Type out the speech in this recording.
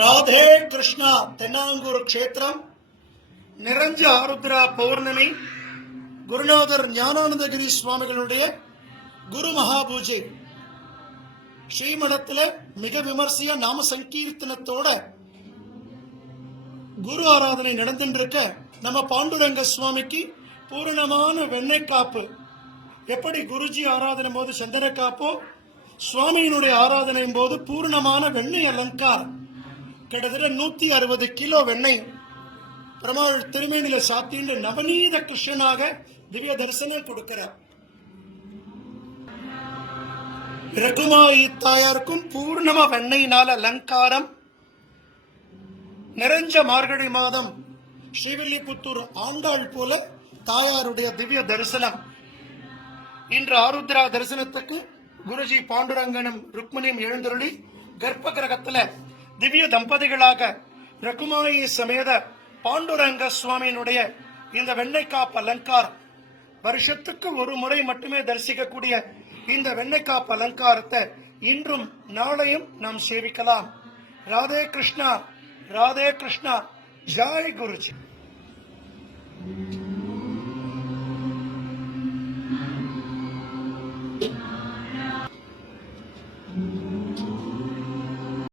ராதே கிருஷ்ணா. தென்னாங்கூர் க்ஷேத்திரம், நிரஞ்ச ஆருத்ரா பௌர்ணமி, குருநாதர் ஞானானந்தகிரி சுவாமிகளுடைய குரு மகாபூஜை. ஸ்ரீமடத்தில் மிக விமர்சையா நாம சங்கீர்த்தனத்தோட குரு ஆராதனை நடந்துருக்க நம்ம பாண்டுரங்க சுவாமிக்கு பூரணமான வெண்ணெய் காப்பு. எப்படி குருஜி ஆராதனை போது சந்தன காப்போ, சுவாமியினுடைய ஆராதனை போது பூர்ணமான வெண்ணெய் அலங்காரம். கிட்டத்தட்ட 160 கிலோ வெண்ணெய் பெருமாள் திருமேனில சாத்தின்னு நவநீத கிருஷ்ணனாக திவ்ய தரிசனம் கொடுக்கிறார். ரகுமாயி தாயாருக்கும் பூர்ணமா வெண்ணெயினால அலங்காரம். நிறைஞ்ச மார்கழி மாதம் ஸ்ரீவில்லிபுத்தூர் ஆண்டாள் போல தாயாருடைய திவ்ய தரிசனம். இன்று ஆருத்ரா தரிசனத்துக்கு குருஜி பாண்டுரங்கனும் ருக்மணியும் எழுந்தருளி கர்ப்ப கிரகத்துல திவ்ய தம்பதிகளாக ரகுமாயி சமேத பாண்டுரங்க சுவாமியினுடைய இந்த வெண்ணெய்க்காப்பு அலங்காரம் வருஷத்துக்கு ஒரு முறை மட்டுமே தரிசிக்கக்கூடிய இந்த வெண்ணெய்க்காப்பு அலங்காரத்தை இன்றும் நாளையும் நாம் சேவிக்கலாம். ராதே கிருஷ்ணா, ராதே கிருஷ்ணா. ஜாய் குருஜி.